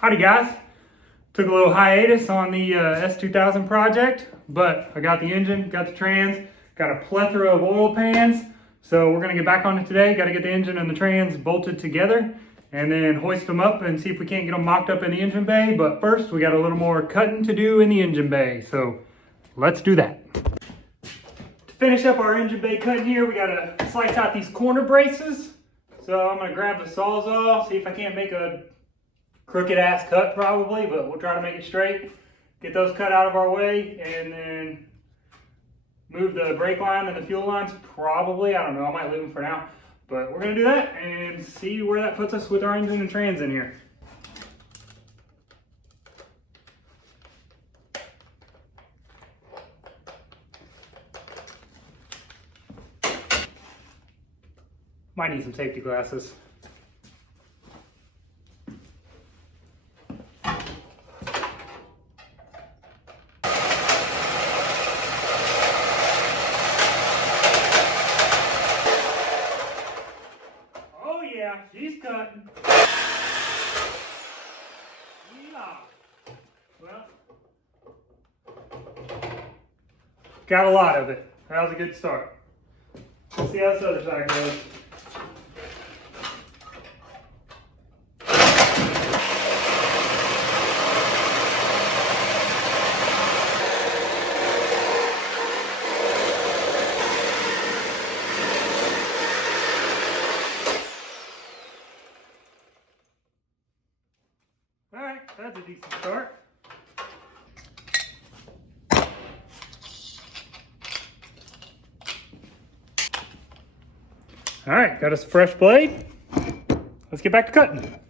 Howdy guys. Took a little hiatus on the S2000 project, but I got the engine, got the trans, got a plethora of oil pans. So we're gonna get back on it today. Got to get the engine and the trans bolted together and then hoist them up and see if we can't get them mocked up in the engine bay. But first we got a little more cutting to do in the engine bay. So let's do that. To finish up our engine bay cutting here, we gotta slice out these corner braces. So I'm gonna grab the Sawzall, see if I can't make a crooked ass cut probably, but we'll try to make it straight. Get those cut out of our way and then move the brake line and the fuel lines probably. I don't know, I might leave them for now. But we're gonna do that and see where that puts us with our engine and trans in here. Might need some safety glasses. She's cutting. Yeah. Well, got a lot of it. That was a good start. Let's see how this other side goes. Alright, that's a decent start. Alright, got us a fresh blade. Let's get back to cutting.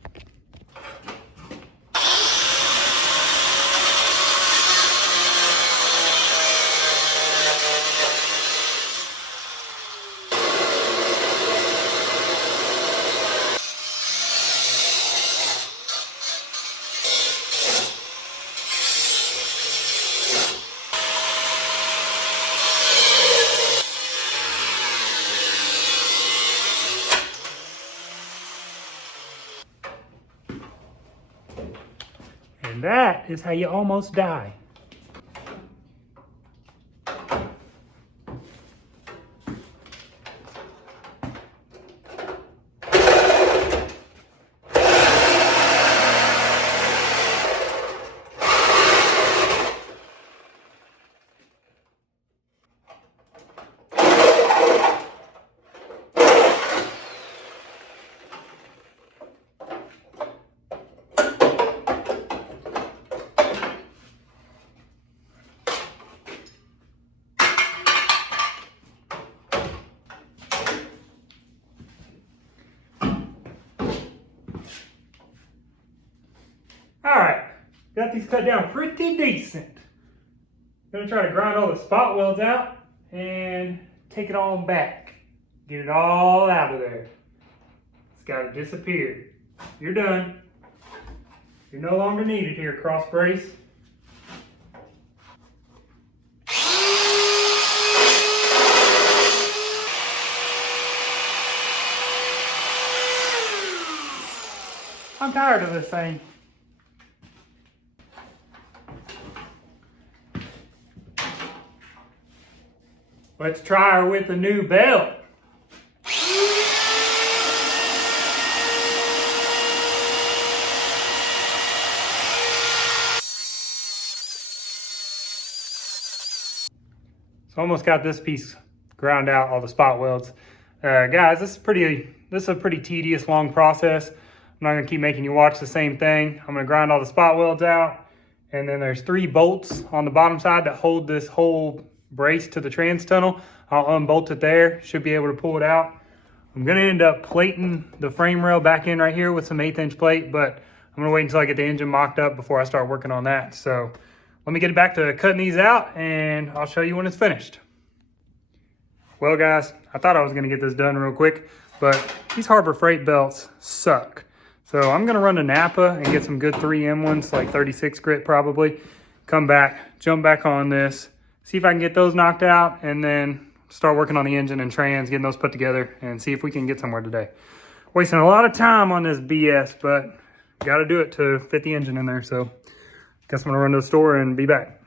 And that is how you almost die. Alright, got these cut down pretty decent. Gonna try to grind all the spot welds out and take it on back. Get it all out of there. It's gotta disappear. You're done. You're no longer needed here, cross brace. I'm tired of this thing. Let's try her with a new belt. So almost got this piece ground out, all the spot welds. Guys, this is a pretty tedious, long process. I'm not gonna keep making you watch the same thing. I'm gonna grind all the spot welds out, and then there's 3 bolts on the bottom side that hold this whole brace to the trans tunnel. I'll unbolt it there, should be able to pull it out. I'm gonna end up plating the frame rail back in right here with some 1/8 inch plate, but I'm gonna wait until I get the engine mocked up before I start working on that. So let me get back to cutting these out and I'll show you when it's finished. Well guys, I thought I was gonna get this done real quick, but these Harbor Freight belts suck. So I'm gonna run to Napa and get some good 3M ones, like 36 grit probably. Come back, jump back on this, see if I can get those knocked out, and then start working on the engine and trans, getting those put together, and see if we can get somewhere today. Wasting a lot of time on this BS, but got to do it to fit the engine in there. So guess I'm gonna run to the store and be back.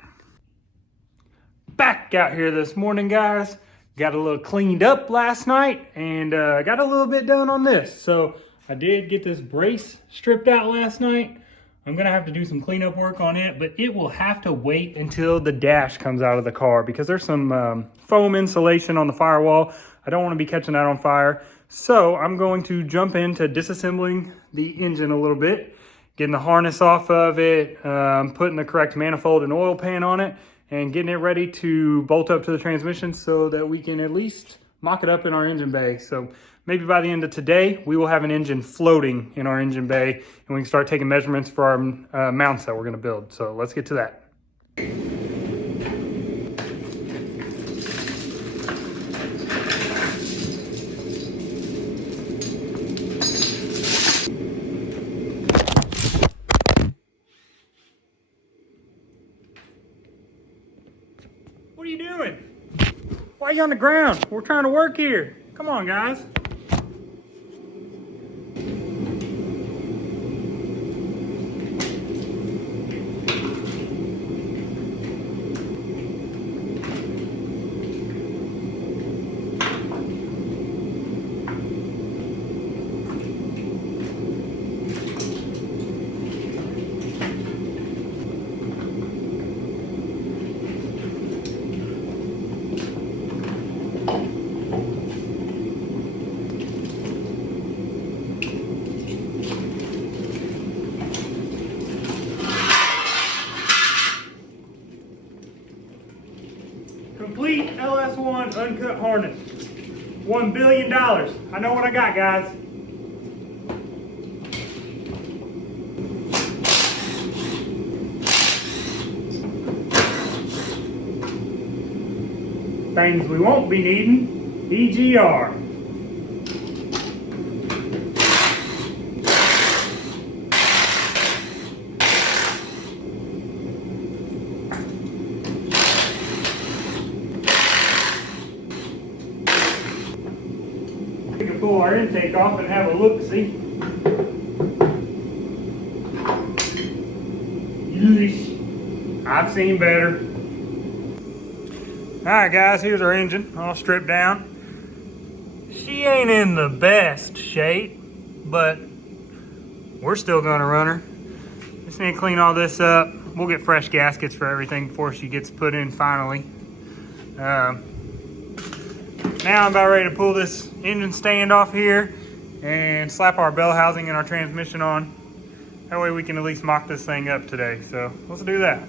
Back out here this morning, guys. Got a little cleaned up last night and got a little bit done on this. So I did get this brace stripped out last night. I'm gonna have to do some cleanup work on it, but it will have to wait until the dash comes out of the car because there's some foam insulation on the firewall. I don't wanna be catching that on fire. So I'm going to jump into disassembling the engine a little bit, getting the harness off of it, putting the correct manifold and oil pan on it, and getting it ready to bolt up to the transmission so that we can at least mock it up in our engine bay. So maybe by the end of today, we will have an engine floating in our engine bay and we can start taking measurements for our mounts that we're gonna build. So let's get to that. What are you doing? Why are you on the ground? We're trying to work here. Come on, guys. Complete LS1 uncut harness. $1 billion. I know what I got, guys. Things we won't be needing, EGR. We can pull our intake off and have a look-see. Yeesh. I've seen better. Alright guys, here's our engine all stripped down. She ain't in the best shape, but we're still gonna run her. Just need to clean all this up. We'll get fresh gaskets for everything before she gets put in finally. Now I'm about ready to pull this engine stand off here and slap our bell housing and our transmission on. That way we can at least mock this thing up today. So let's do that.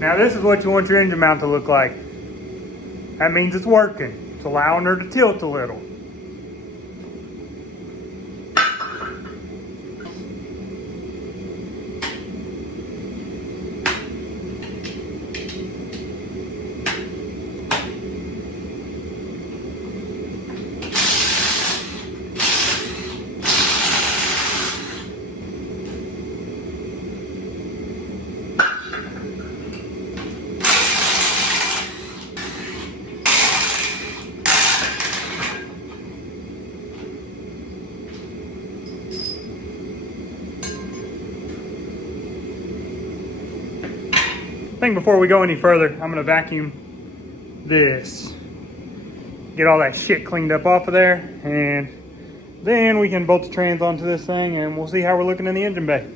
Now this is what you want your engine mount to look like. That means it's working. It's allowing her to tilt a little. I think before we go any further, I'm gonna vacuum this. Get all that shit cleaned up off of there, and then we can bolt the trans onto this thing and we'll see how we're looking in the engine bay.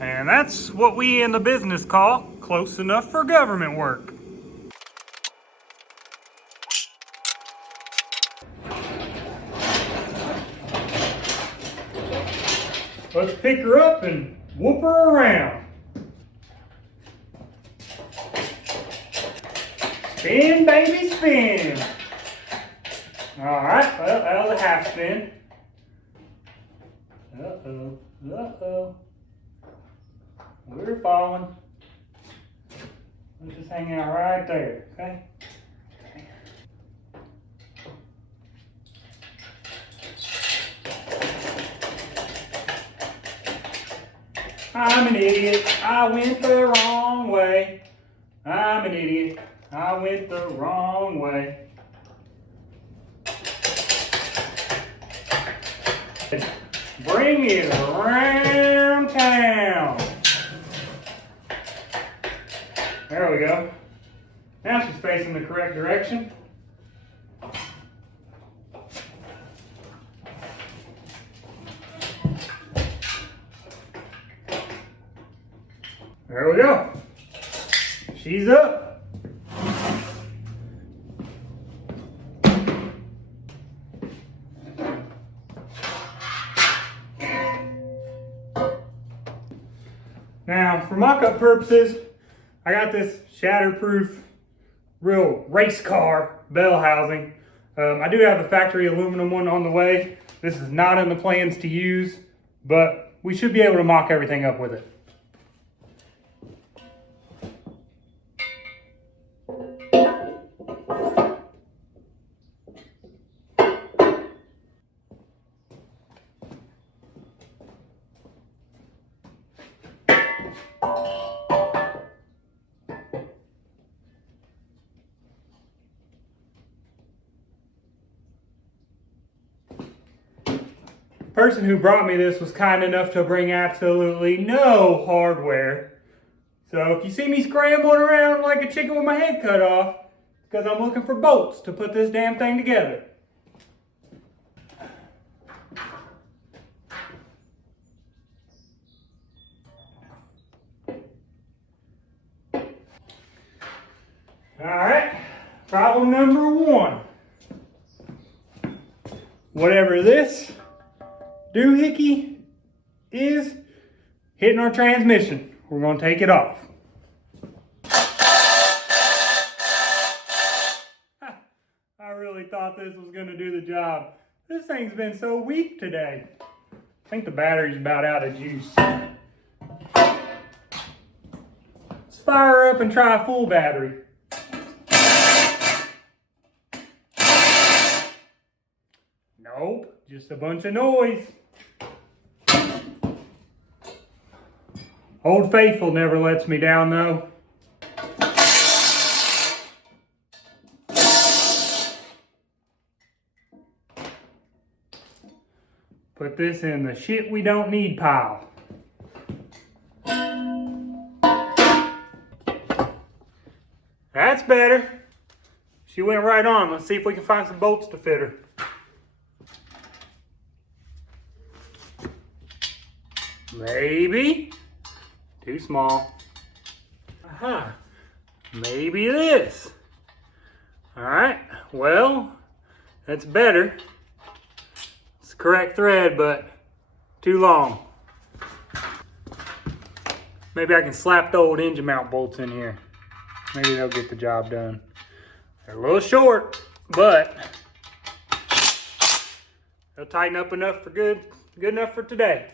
And that's what we in the business call close enough for government work. Let's pick her up and whoop her around. Spin, baby, spin. All right, well, that was a half spin. Uh-oh, uh-oh. We're falling. Let's just hang out right there, okay? I'm an idiot. I went the wrong way. I'm an idiot. I went the wrong way. Bring it around town. There we go. Now she's facing the correct direction. There we go. She's up. Now, for mock-up purposes, I got this shatterproof, real race car bell housing. I do have a factory aluminum one on the way. This is not in the plans to use, but we should be able to mock everything up with it. The person who brought me this was kind enough to bring absolutely no hardware. So if you see me scrambling around like a chicken with my head cut off, it's because I'm looking for bolts to put this damn thing together. Alright, problem number one. Whatever this doohickey is hitting our transmission, we're going to take it off. I really thought this was going to do the job. This thing's been so weak today. I think the battery's about out of juice. Let's fire her up and try a full battery. Nope, just a bunch of noise. Old Faithful never lets me down though. Put this in the shit we don't need pile. That's better. She went right on. Let's see if we can find some bolts to fit her. Maybe. Too small. Aha. Maybe this. Alright, well, that's better. It's the correct thread, but too long. Maybe I can slap the old engine mount bolts in here. Maybe they'll get the job done. They're a little short, but they'll tighten up enough for good enough for today.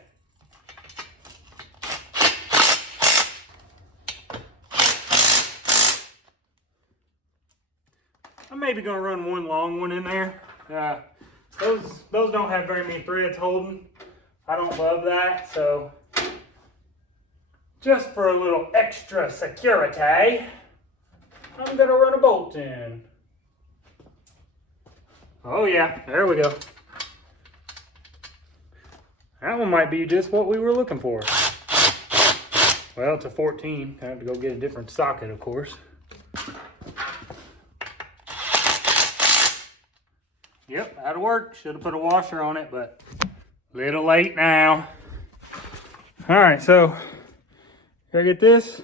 I'm maybe gonna run one long one in there. Those don't have very many threads holding. I don't love that, so just for a little extra security, I'm gonna run a bolt in. Oh yeah, there we go. That one might be just what we were looking for. Well, it's a 14. I have to go get a different socket, of course. Yep, that'll work. Should have put a washer on it, but a little late now. All right, so Gotta get this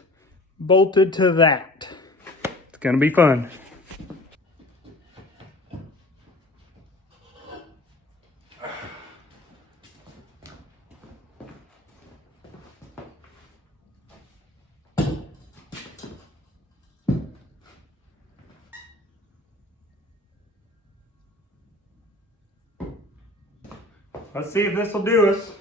bolted to that. It's gonna be fun. Let's see if this will do us.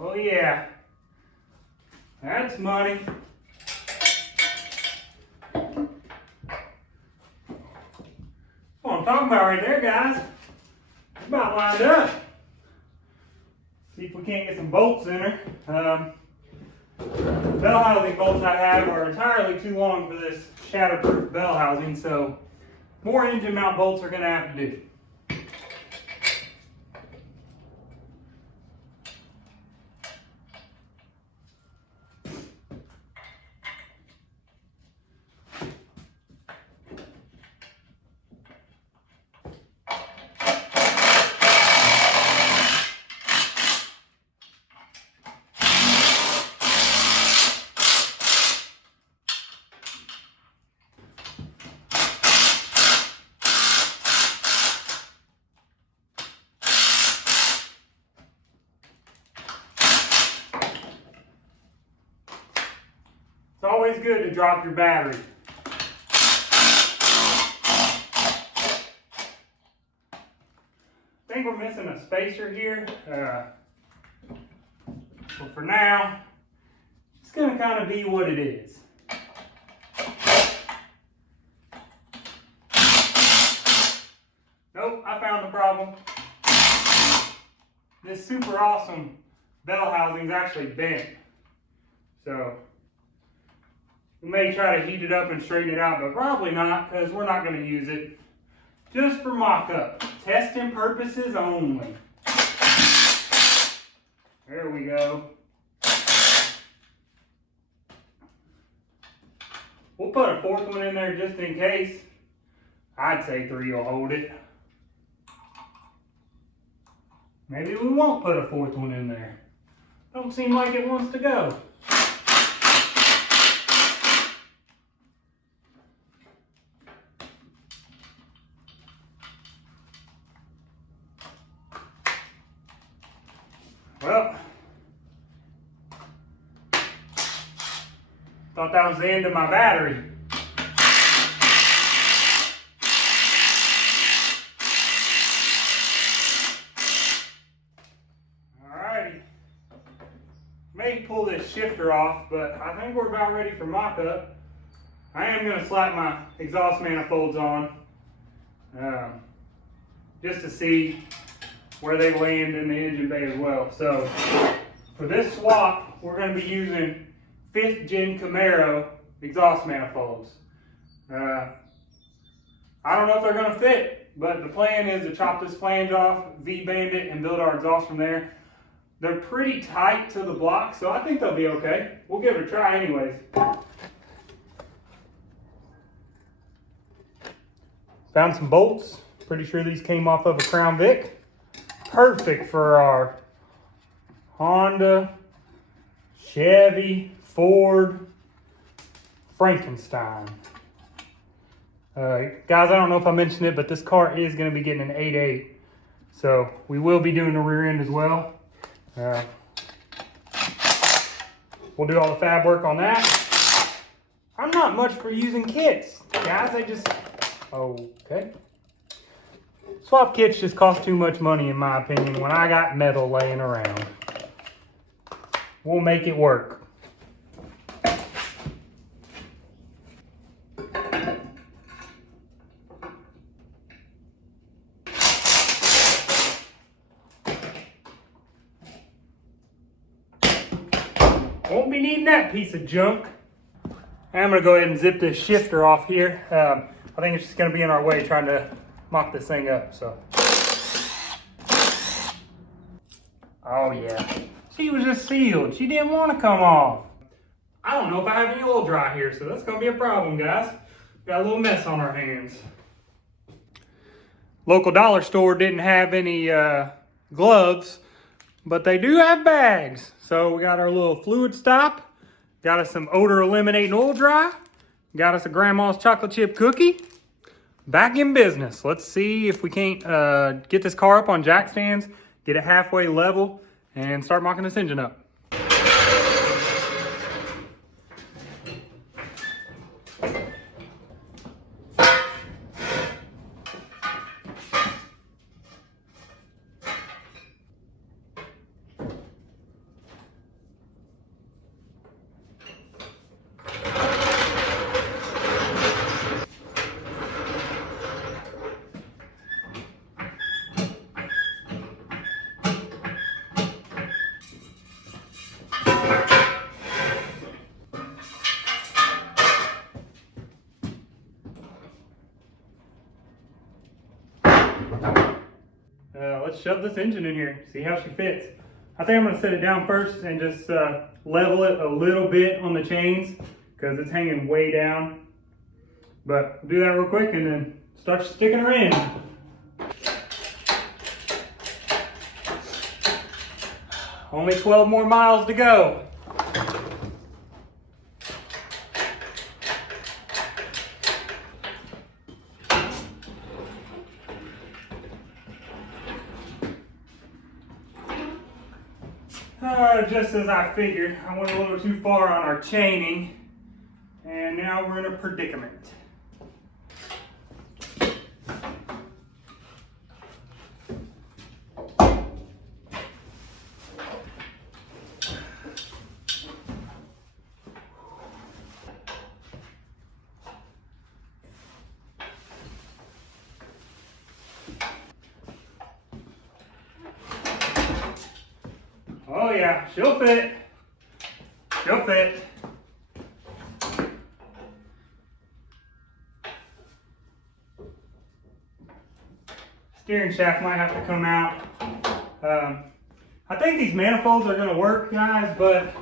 Oh yeah, that's money. What I'm talking about right there, guys. It's about lined up. See if we can't get some bolts in her. The bell housing bolts I have are entirely too long for this shatterproof bell housing, so more engine mount bolts are going to have to do. It's always good to drop your battery. I think we're missing a spacer here. So for now, it's going to kind of be what it is. Nope, I found the problem. This super awesome bell housing is actually bent. So we may try to heat it up and straighten it out, but probably not, because we're not going to use it. Just for mock-up. Testing purposes only. There we go. We'll put a fourth one in there just in case. I'd say 3 will hold it. Maybe we won't put a fourth one in there. Don't seem like it wants to go. Well, thought that was the end of my battery. Alrighty. May pull this shifter off, but I think we're about ready for mock-up. I am going to slap my exhaust manifolds on just to see where they land in the engine bay as well. So for this swap, we're going to be using 5th gen Camaro exhaust manifolds. I don't know if they're going to fit, but the plan is to chop this flange off, V-band it, and build our exhaust from there. They're pretty tight to the block, so I think they'll be okay. We'll give it a try anyways. Found some bolts. Pretty sure these came off of a Crown Vic. Perfect for our Honda, Chevy, Ford, Frankenstein. Guys, I don't know if I mentioned it, but this car is going to be getting an 8.8. So we will be doing the rear end as well. We'll do all the fab work on that. I'm not much for using kits. Guys, okay. Swap kits just cost too much money in my opinion when I got metal laying around. We'll make it work. Won't be needing that piece of junk. I'm gonna go ahead and zip this shifter off here. I think it's just gonna be in our way trying to mock this thing up, so. Oh yeah, she was just sealed. She didn't want to come off. I don't know if I have any oil dry here, so that's gonna be a problem, guys. Got a little mess on our hands. Local dollar store didn't have any gloves, but they do have bags. So we got our little fluid stop, got us some odor eliminating oil dry, got us a grandma's chocolate chip cookie. Back in business. Let's see if we can't get this car up on jack stands, get it halfway level, and start mocking this engine up. Let's shove this engine in here, see how she fits. I think I'm going to set it down first and just level it a little bit on the chains because it's hanging way down. But do that real quick and then start sticking her in. Only 12 more miles to go. Just as I figured, I went a little too far on our chaining, and now we're in a predicament. Oh yeah, she'll fit. She'll fit. Steering shaft might have to come out. I think these manifolds are going to work, guys, but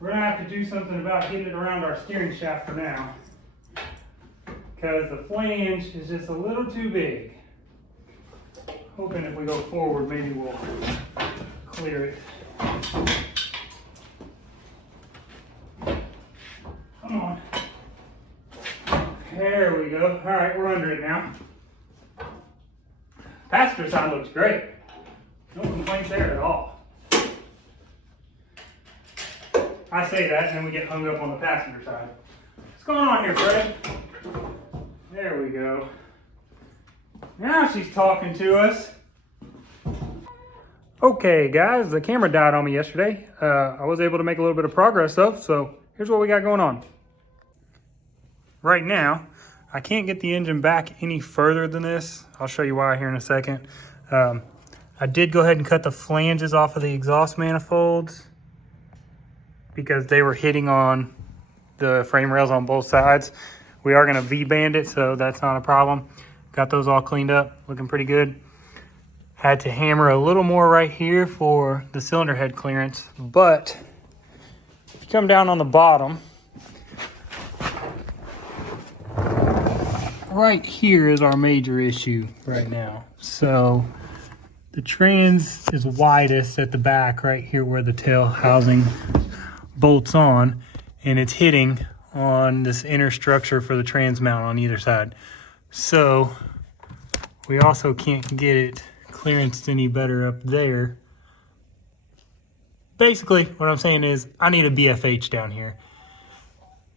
we're going to have to do something about getting it around our steering shaft for now, because the flange is just a little too big. Hoping if we go forward, maybe we'll clear it. Come on. There we go. All right, we're under it now. Passenger side looks great. No complaints there at all. I say that and then we get hung up on the passenger side. What's going on here, Fred? There we go. Now she's talking to us. Okay guys, the camera died on me yesterday. I was able to make a little bit of progress though, so here's what we got going on. Right now, I can't get the engine back any further than this. I'll show you why here in a second. I did go ahead and cut the flanges off of the exhaust manifolds because they were hitting on the frame rails on both sides. We are gonna V-band it, so that's not a problem. Got those all cleaned up, looking pretty good. Had to hammer a little more right here for the cylinder head clearance, but if you come down on the bottom, right here is our major issue right now. So the trans is widest at the back right here where the tail housing bolts on, and it's hitting on this inner structure for the trans mount on either side. So we also can't get it clearanced any better up there. Basically, what I'm saying is I need a BFH down here.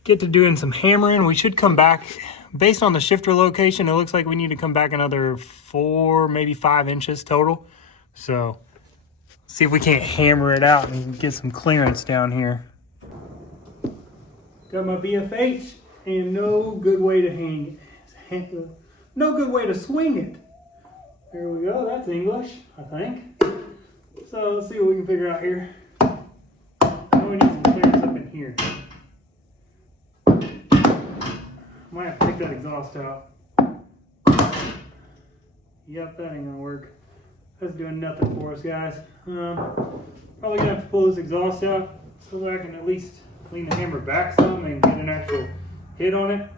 Get to doing some hammering. We should come back, based on the shifter location, it looks like we need to come back another 4, maybe 5 inches total. So see if we can't hammer it out and get some clearance down here. Got my BFH and no good way to hang it. No good way to swing it. There we go, that's English, I think. So let's see what we can figure out here. Now we need some clearance up in here. Might have to take that exhaust out. Yep, that ain't gonna work. That's doing nothing for us, guys. Probably gonna have to pull this exhaust out so that I can at least clean the hammer back some and get an actual hit on it.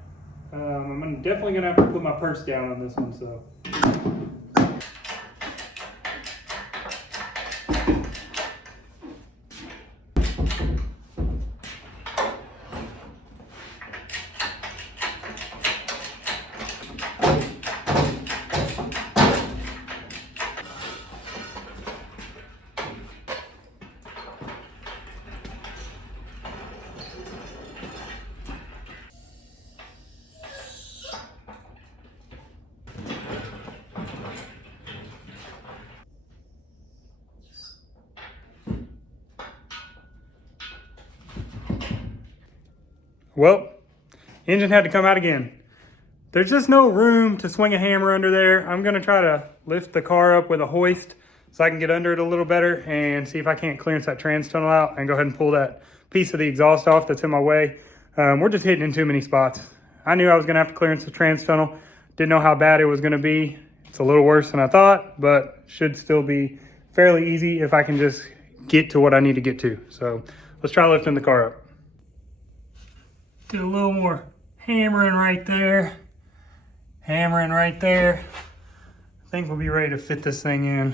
I'm definitely gonna have to put my purse down on this one, so. Well, engine had to come out again. There's just no room to swing a hammer under there. I'm gonna try to lift the car up with a hoist so I can get under it a little better and see if I can't clearance that trans tunnel out and go ahead and pull that piece of the exhaust off that's in my way. We're just hitting in too many spots. I knew I was gonna have to clearance the trans tunnel. Didn't know how bad it was gonna be. It's a little worse than I thought, but should still be fairly easy if I can just get to what I need to get to. So let's try lifting the car up. Do a little more hammering right there. Hammering right there. I think we'll be ready to fit this thing in.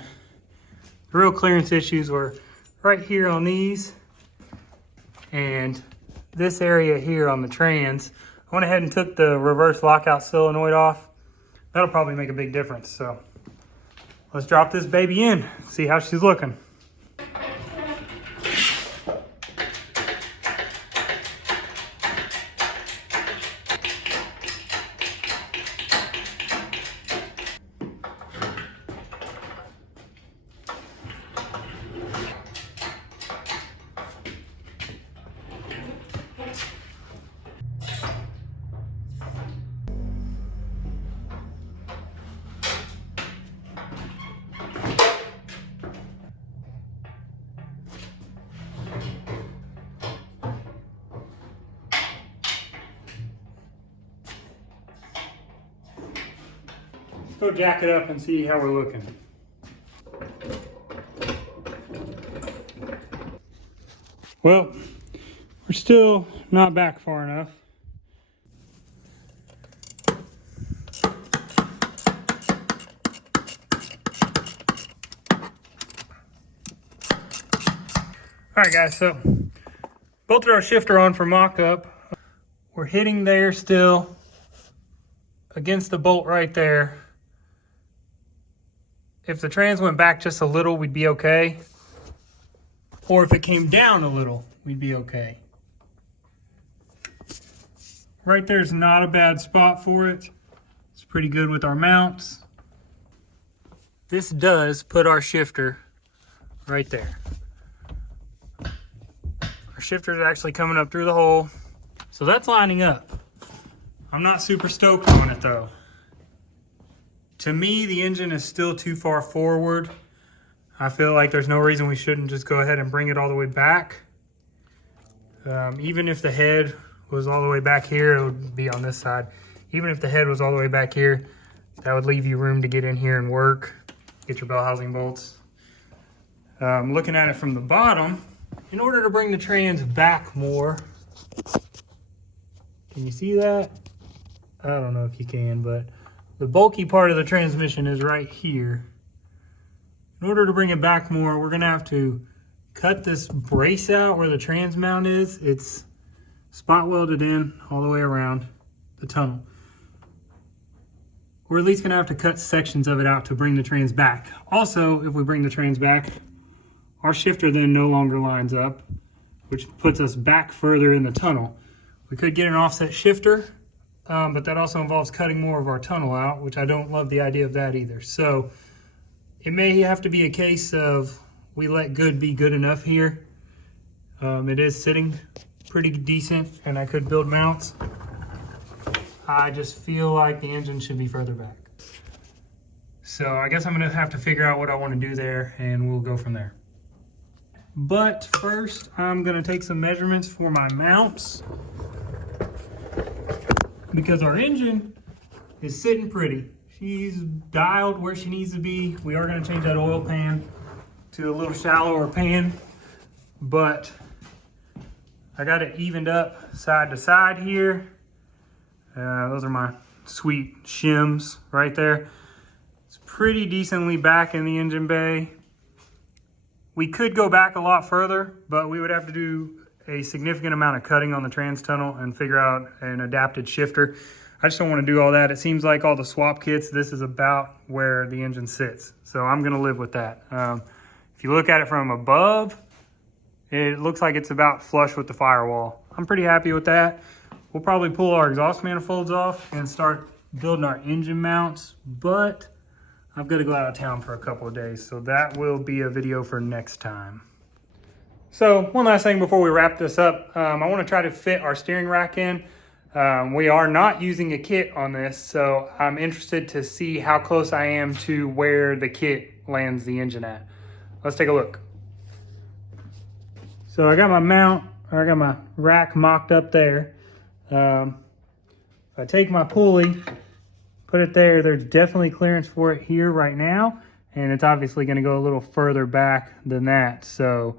The real clearance issues were right here on these and this area here on the trans. I went ahead and took the reverse lockout solenoid off. That'll probably make a big difference. So let's drop this baby in, see how she's looking. Go jack it up and see how we're looking. Well, we're still not back far enough. All right, guys, so bolted our shifter on for mock-up. We're hitting there still against the bolt right there. If the trans went back just a little, we'd be okay. Or if it came down a little, we'd be okay. Right there's not a bad spot for it. It's pretty good with our mounts. This does put our shifter right there. Our shifter is actually coming up through the hole. So that's lining up. I'm not super stoked on it though. To me, the engine is still too far forward. I feel like there's no reason we shouldn't just go ahead and bring it all the way back. Even if the head was all the way back here, it would be on this side. Even if the head was all the way back here, that would leave you room to get in here and work, get your bell housing bolts. Looking at it from the bottom, in order to bring the trans back more, can you see that? I don't know if you can, but the bulky part of the transmission is right here. In order to bring it back more, we're gonna have to cut this brace out where the trans mount is. It's spot welded in all the way around the tunnel. We're at least gonna have to cut sections of it out to bring the trans back. Also, if we bring the trans back, our shifter then no longer lines up, which puts us back further in the tunnel. We could get an offset shifter, but that also involves cutting more of our tunnel out, which I don't love the idea of that either. So it may have to be a case of we let good be good enough here. It is sitting pretty decent and I could build mounts. I just feel like the engine should be further back. So I guess I'm gonna have to figure out what I wanna do there and we'll go from there. But first, I'm gonna take some measurements for my mounts because our engine is sitting pretty. She's dialed where she needs to be. We are gonna change that oil pan to a little shallower pan, but I got it evened up side to side here. Those are my sweet shims right there. It's pretty decently back in the engine bay. We could go back a lot further, but we would have to do a significant amount of cutting on the trans tunnel and figure out an adapted shifter. I just don't want to do all that. It seems like all the swap kits, this is about where the engine sits. So I'm gonna live with that. If you look at it from above, it looks like it's about flush with the firewall. I'm pretty happy with that. We'll probably pull our exhaust manifolds off and start building our engine mounts, but I've got to go out of town for a couple of days, so that will be a video for next time. So one last thing before we wrap this up, I want to try to fit our steering rack in. We are not using a kit on this, so I'm interested to see how close I am to where the kit lands the engine at. Let's take a look. So I got my mount, or I got my rack mocked up there. If I take my pulley, put it there, there's definitely clearance for it here right now, and it's obviously going to go a little further back than that. So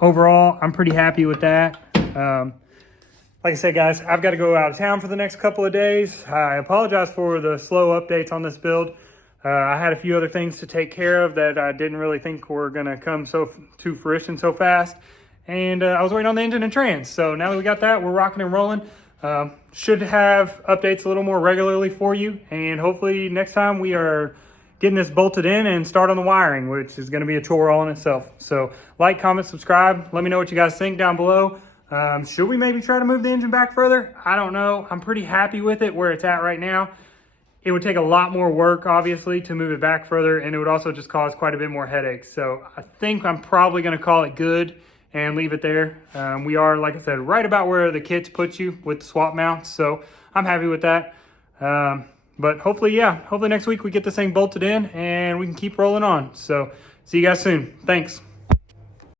overall, I'm pretty happy with that. Like I said, guys, I've got to go out of town for the next couple of days. I apologize for the slow updates on this build. I had a few other things to take care of that I didn't really think were going to come to fruition so fast. And I was waiting on the engine and trans. So now that we got that, we're rocking and rolling. Should have updates a little more regularly for you. And hopefully next time we are getting this bolted in and start on the wiring, which is going to be a chore all in itself. So like, comment, subscribe. Let me know what you guys think down below. Should we maybe try to move the engine back further? I don't know. I'm pretty happy with it where it's at right now. It would take a lot more work, obviously, to move it back further, and it would also just cause quite a bit more headaches. So I think I'm probably going to call it good and leave it there. We are, like I said, right about where the kits put you with the swap mounts, so I'm happy with that. But hopefully next week we get this thing bolted in and we can keep rolling on. So see you guys soon. Thanks.